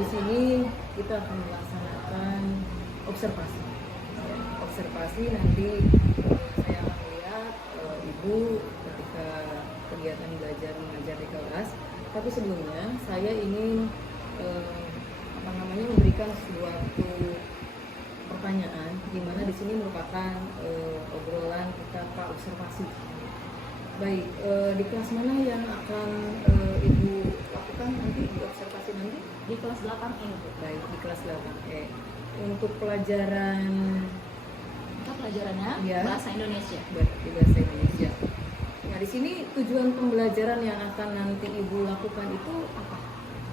di sini kita akan melaksanakan observasi. Observasi nanti saya akan lihat ibu ketika kegiatan belajar mengajar di kelas. Tapi sebelumnya saya ingin memberikan suatu pertanyaan, di mana di sini merupakan obrolan kita observasi. Baik, di kelas mana yang akan ibu lakukan nanti di observasi nanti? Di kelas 8E. Baik, di kelas 8E. Untuk pelajaran Pelajarannya ya, bahasa Indonesia. Di bahasa Indonesia. Nah, di sini tujuan pembelajaran yang akan nanti ibu lakukan itu apa?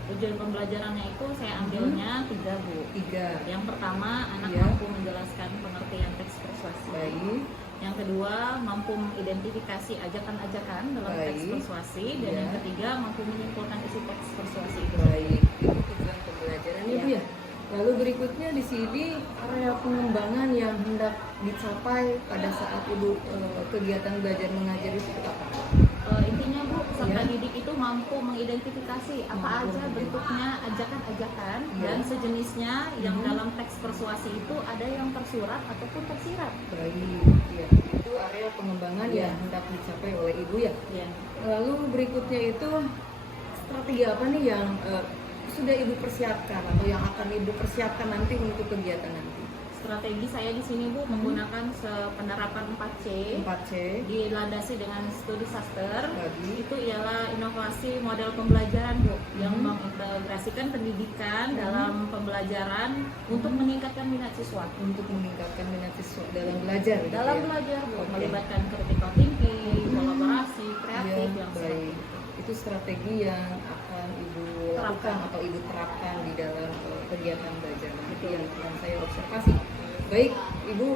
Tujuan pembelajarannya itu saya ambilnya 3, Bu. 3. Yang pertama, anak Ya. mampu menjelaskan pengertian teks persuasi. Baik. Yang kedua, mampu mengidentifikasi ajakan-ajakan dalam teks Baik. persuasi. Dan Ya. yang ketiga, mampu menyimpulkan isi teks persuasi itu. Baik, itu tujuan pembelajarannya Bu ya. Lalu berikutnya di sini area pengembangan yang hendak dicapai pada saat ibu kegiatan belajar mengajar itu apa? Intinya Bu, peserta Ya. didik itu mampu mengidentifikasi apa aja bentuknya ajakan-ajakan dan sejenisnya yang dalam teks persuasi itu ada yang tersurat ataupun tersirat. Baik, ya. Itu area pengembangan yang hendak dicapai oleh ibu ya. Ya. Lalu berikutnya itu strategi apa nih yang sudah ibu persiapkan atau yang akan ibu persiapkan nanti untuk kegiatan nanti? Strategi saya di sini Bu menggunakan penerapan 4C. 4C Dilandasi dengan studi saster. Baik. Itu ialah inovasi model pembelajaran Bu yang mengintegrasikan pendidikan dalam pembelajaran untuk meningkatkan minat siswa. Untuk meningkatkan minat siswa dalam belajar. gitu Dalam ya? belajar Bu, Oke. melibatkan critical thinking, kolaborasi, kreatif Ya, yang baik. seperti itu. Itu strategi yang akan ibu lakukan atau ibu terapkan di dalam kegiatan belajar nanti yang akan saya observasi. Baik, ibu,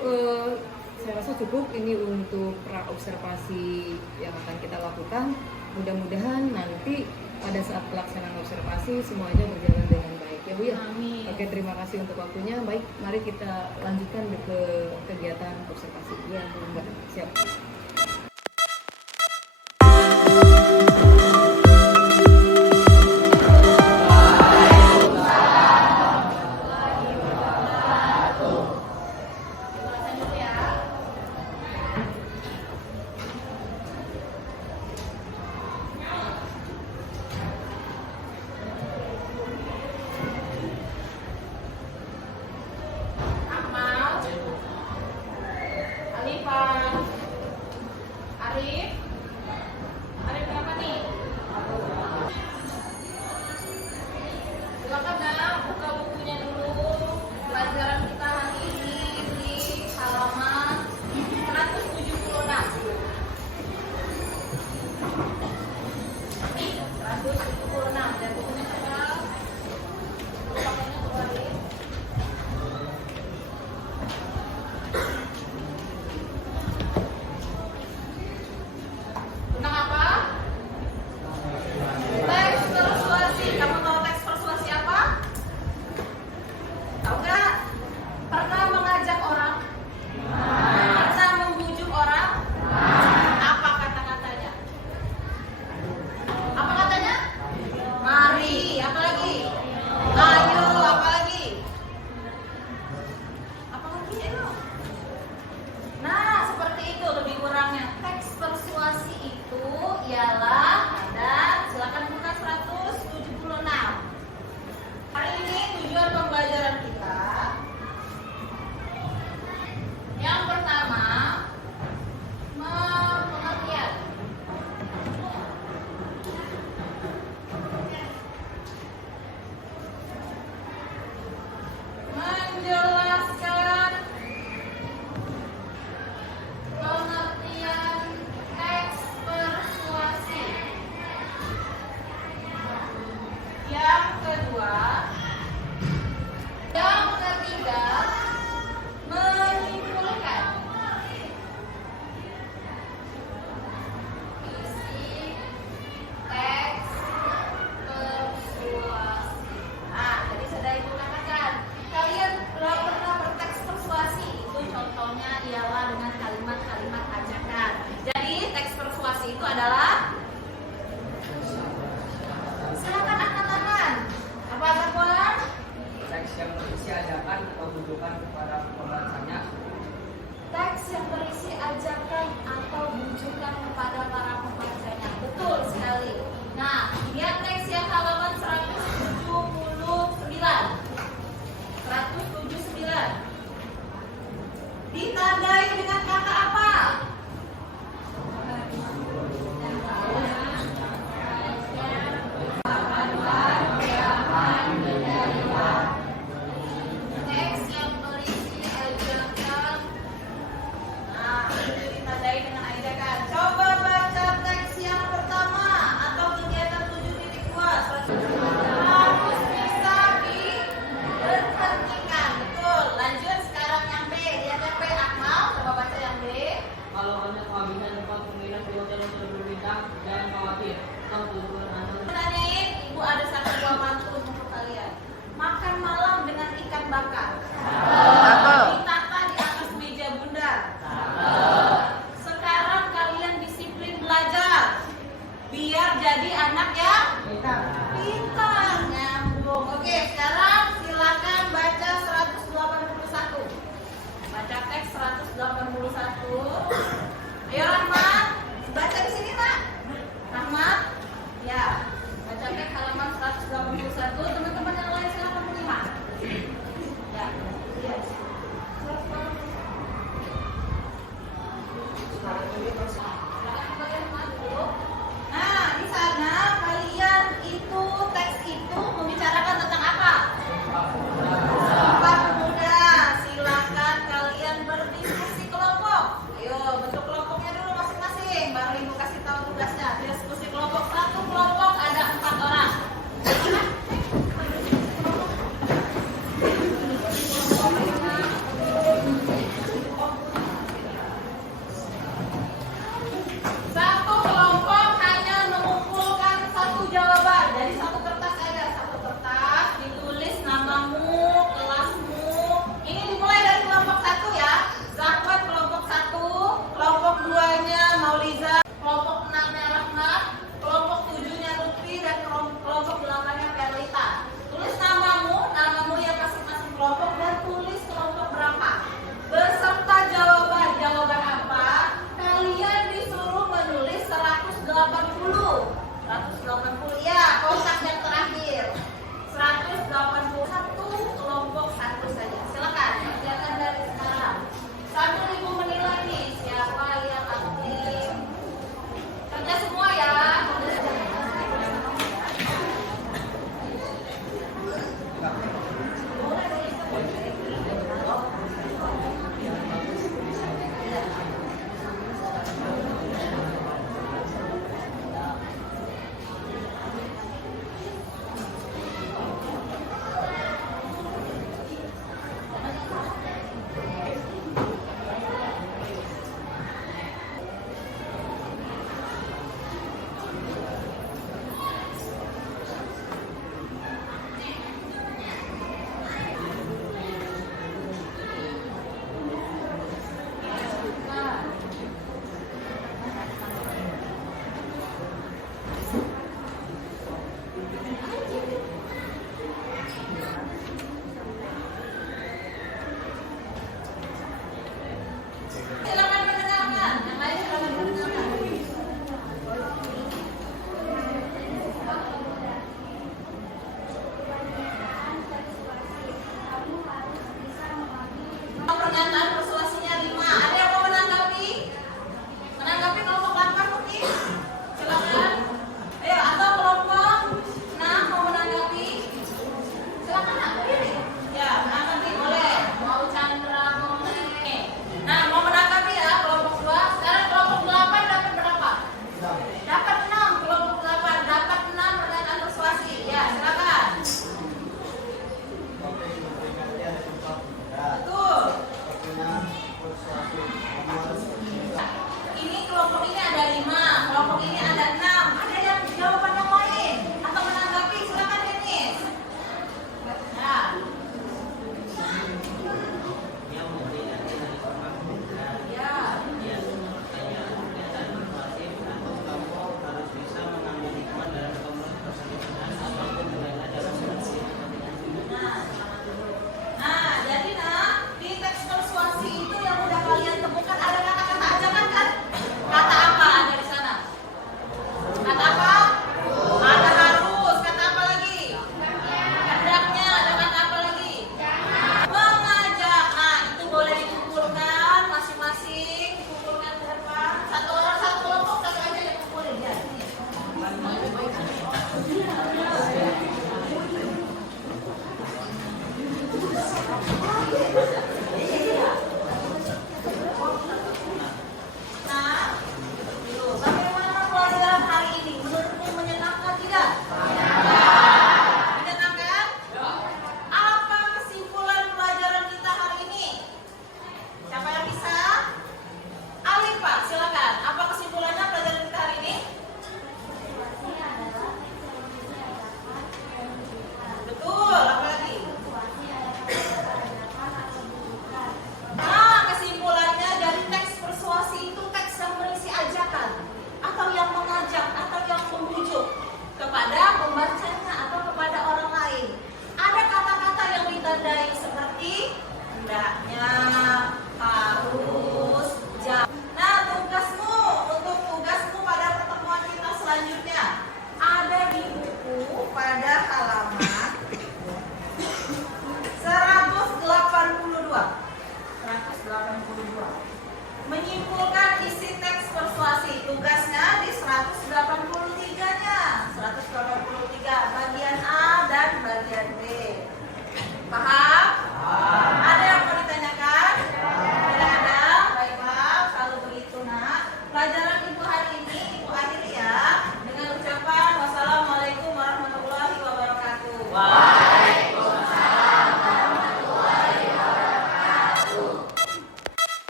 saya rasa cukup ini untuk pra-observasi yang akan kita lakukan. Mudah-mudahan nanti pada saat pelaksanaan observasi semuanya berjalan dengan baik ya Bu ya. Amin. Oke, terima kasih untuk waktunya. Baik, mari kita lanjutkan ke kegiatan observasi. Ya, Bu Mbak. Siap. bakar? Ditata di atas meja bundar. Sekarang kalian disiplin belajar biar jadi anak yang pintar. Nyambung. Oke, sekarang silakan baca 181. Baca teks 181. Ayo Rahmat, baca di sini Pak. Rahmat, ya. Baca teks halaman 181. Teman-teman yang lain silakan menyimak. Ya. Yes. Nah, di sana kalian itu teks itu membicarakan tentang apa? Sumpah Pemuda. Silakan kalian berdiskusi kelompok. Ayo bentuk kelompoknya dulu masing-masing. Baru ibu kasih tahu tugasnya. Diskusi kelompok, satu kelompok ada 4 orang. Satu kelompok hanya mengumpulkan satu jawaban. Jadi satu kertas aja, satu kertas ditulis namamu, kelasmu. Ini dimulai dari kelompok 1 ya. Zakwan kelompok 1, kelompok 2-nya Mauliza, kelompok 6-nya Rahmat, kelompok 7-nya Lutfi dan kelompok 8-nya Perlita. Tulis namamu ya masing-masing kelompok dan tulis kelompok berapa. Beserta jawaban. Jawaban apa? Kalian disuruh menulis 180. 180 ya, kotak yang terakhir. 181 kelompok 1 saja. Silakan kerjakan dari sekarang. Sambil ibu menilai nih siapa yang aktif. Kerja semua ya. Silakan mendengarkan. Yang lain silakan mendengarkan. Pernyataan persuasinya 5. Ada yang mau menanggapi? Menanggapi kelompok 8 mungkin? Silakan. Ayo, atau kelompok 6 mau menanggapi? Silakan nak berdiri. Ya, menanggapi boleh. Mau Chandra, mau menanggapi. Nah, mau menanggapi ya kelompok 2. Sekarang kelompok 8 dapat berapa? Dapat 6. Kelompok 8 dapat 6 pernyataan persuasi. Ya, silakan. Betul.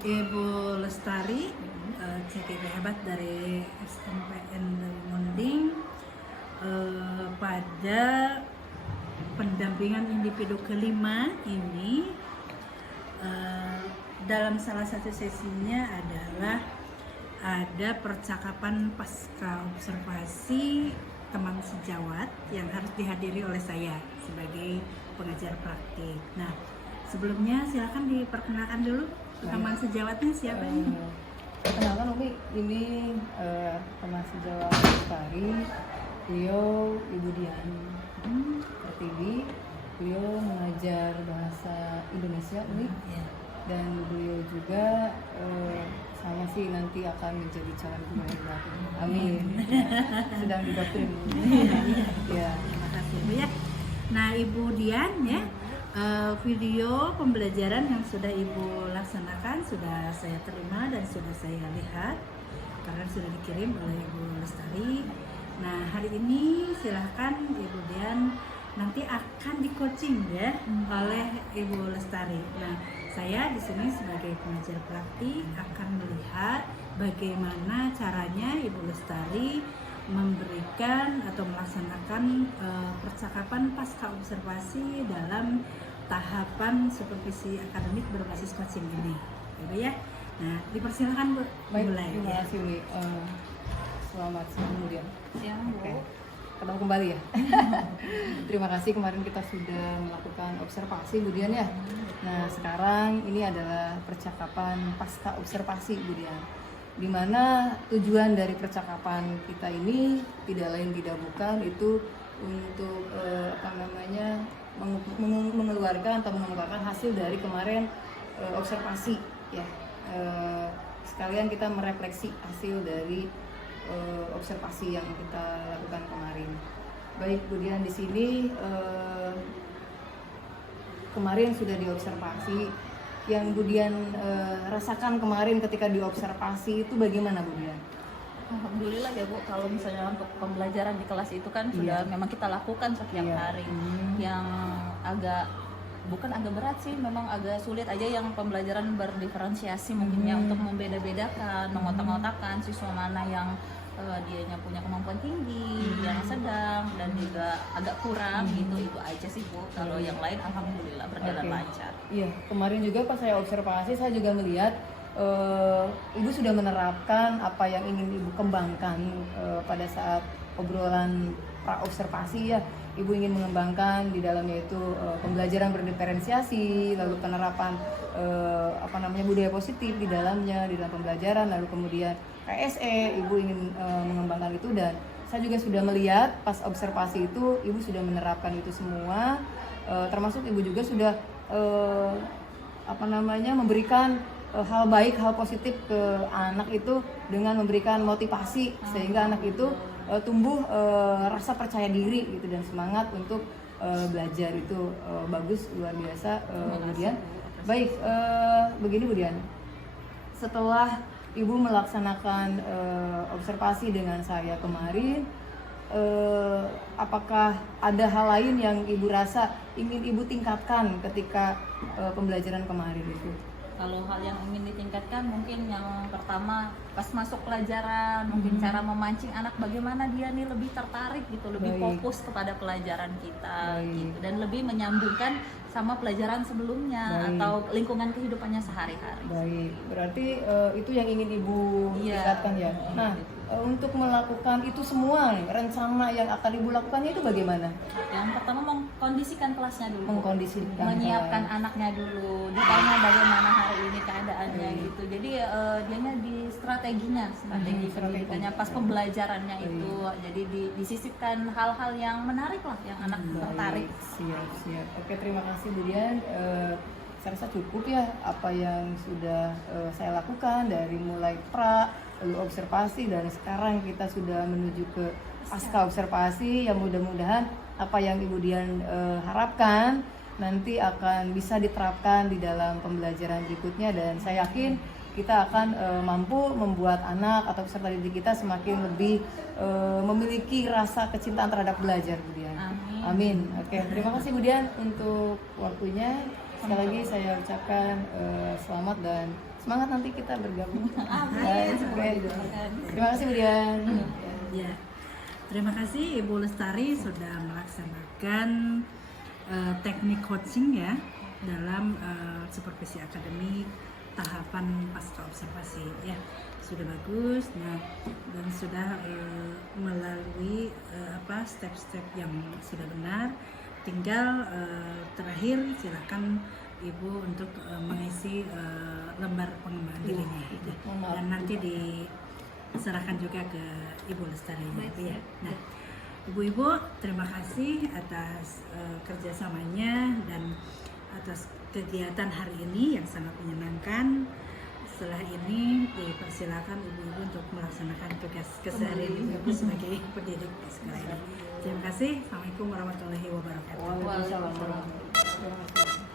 Ibu Lestari, CGP hebat dari SMPN dari Munding, pada pendampingan individu kelima ini, dalam salah satu sesinya adalah ada percakapan pasca observasi teman sejawat yang harus dihadiri oleh saya sebagai pengajar praktik. Nah, sebelumnya silakan diperkenalkan dulu teman sejawatnya siapa ini? Kenalkan Umi, ini teman sejawat Lestari, beliau Ibu Dian Pertiwi, beliau mengajar bahasa Indonesia Umi, dan beliau juga saya sih nanti akan menjadi calon gubernur. Amin. Sedang didoktrin. Ya, Terima kasih Bu ya. Nah, Ibu Dian ya, video pembelajaran yang sudah Ibu laksanakan sudah saya terima dan sudah saya lihat karena sudah dikirim oleh Ibu Lestari. Nah, hari ini silahkan Ibu Dian nanti akan di-coaching ya oleh Ibu Lestari. Nah, saya di sini sebagai pengajar praktik akan melihat bagaimana caranya Ibu Lestari memberikan atau melaksanakan percakapan pasca observasi dalam tahapan supervisi akademik berbasis coaching ini, gitu ya. Nah, dipersilakan Bu, baik. mulai. Terima Ya. kasih Umi. Selamat siang kemudian. Siang, Bu. Oke. Ketemu kembali ya. Terima kasih, kemarin kita sudah melakukan observasi Bu Dian ya. Nah, sekarang ini adalah percakapan pasca observasi Bu Dian. Di mana tujuan dari percakapan kita ini tidak lain tidak bukan itu untuk mengeluarkan atau mengemukakan hasil dari kemarin observasi ya. Sekalian kita merefleksi hasil dari observasi yang kita lakukan kemarin. Baik Bu Dian, di sini kemarin sudah diobservasi. Yang Bu Dian rasakan kemarin ketika diobservasi itu bagaimana Bu Dian? Alhamdulillah ya Bu, kalau misalnya untuk pembelajaran di kelas itu kan sudah memang kita lakukan setiap hari. Yang bukan agak berat sih, memang agak sulit aja yang pembelajaran berdiferensiasi mungkinnya untuk membeda-bedakan, mengotak-ngotakkan siswa mana yang dianya punya kemampuan tinggi, yang sedang, dan juga agak kurang gitu. Itu aja sih Bu. Kalau yang lain alhamdulillah berjalan lancar. Iya, kemarin juga pas saya observasi saya juga melihat Ibu sudah menerapkan apa yang ingin Ibu kembangkan pada saat obrolan pra observasi ya. Ibu ingin mengembangkan di dalamnya itu pembelajaran berdiferensiasi, lalu penerapan budaya positif di dalam pembelajaran, lalu kemudian KSE. Ibu ingin mengembangkan itu, dan saya juga sudah melihat pas observasi itu Ibu sudah menerapkan itu semua, termasuk Ibu juga sudah memberikan hal baik, hal positif ke anak itu dengan memberikan motivasi sehingga anak itu tumbuh rasa percaya diri gitu dan semangat untuk belajar. Itu bagus, luar biasa. Kemudian baik, begini Bu Dian, setelah Ibu melaksanakan observasi dengan saya kemarin, apakah ada hal lain yang Ibu rasa ingin Ibu tingkatkan ketika pembelajaran kemarin itu? Kalau hal yang ingin ditingkatkan mungkin yang pertama pas masuk pelajaran, mungkin cara memancing anak bagaimana dia nih lebih tertarik gitu, lebih fokus kepada pelajaran kita gitu, dan lebih menyambungkan sama pelajaran sebelumnya atau lingkungan kehidupannya sehari-hari. Baik, berarti itu yang ingin Ibu tingkatkan ya. Nah, untuk melakukan itu semua nih, rencana yang akan Ibu lakukannya itu bagaimana? Yang pertama mengkondisikan kelasnya dulu, Mengkondisikan, menyiapkan anaknya dulu, ditanya bagaimana hari ini keadaannya gitu. Jadi dianya di strategi pendidikannya pas pembelajarannya itu. Jadi disisipkan hal-hal yang menarik lah, yang anak tertarik. Siap. Oke, terima kasih Bu Dian. Saya rasa cukup ya apa yang sudah saya lakukan dari mulai pra, lalu observasi, dan sekarang kita sudah menuju ke pasca observasi. Yang mudah-mudahan apa yang Ibu Dian harapkan nanti akan bisa diterapkan di dalam pembelajaran berikutnya, dan saya yakin kita akan mampu membuat anak atau peserta didik kita semakin lebih memiliki rasa kecintaan terhadap belajar Bu Dian. Amin. Amin. Oke, terima kasih Bu Dian untuk waktunya. Sekali lagi saya ucapkan selamat dan semangat nanti kita bergabung. Amin. Terima kasih Bu Dian. Ya, terima kasih Ibu Lestari sudah melaksanakan teknik coaching ya dalam supervisi akademik tahapan pasca observasi ya, sudah bagus. Nah, dan sudah melalui step-step yang sudah benar. Tinggal terakhir silakan Ibu untuk mengisi lembar pengembangan dirinya gitu. Dan nanti diserahkan juga ke Ibu Lestari ya. Nah, Ibu-ibu, terima kasih atas kerjasamanya dan atas kegiatan hari ini yang sangat menyenangkan. Setelah ini dipersilakan ibu-ibu untuk melaksanakan tugas keseharian ibu sebagai pendidik di sekolah ini. Terima kasih. Assalamualaikum warahmatullahi wabarakatuh. Waalaikumsalam warahmatullahi wabarakatuh.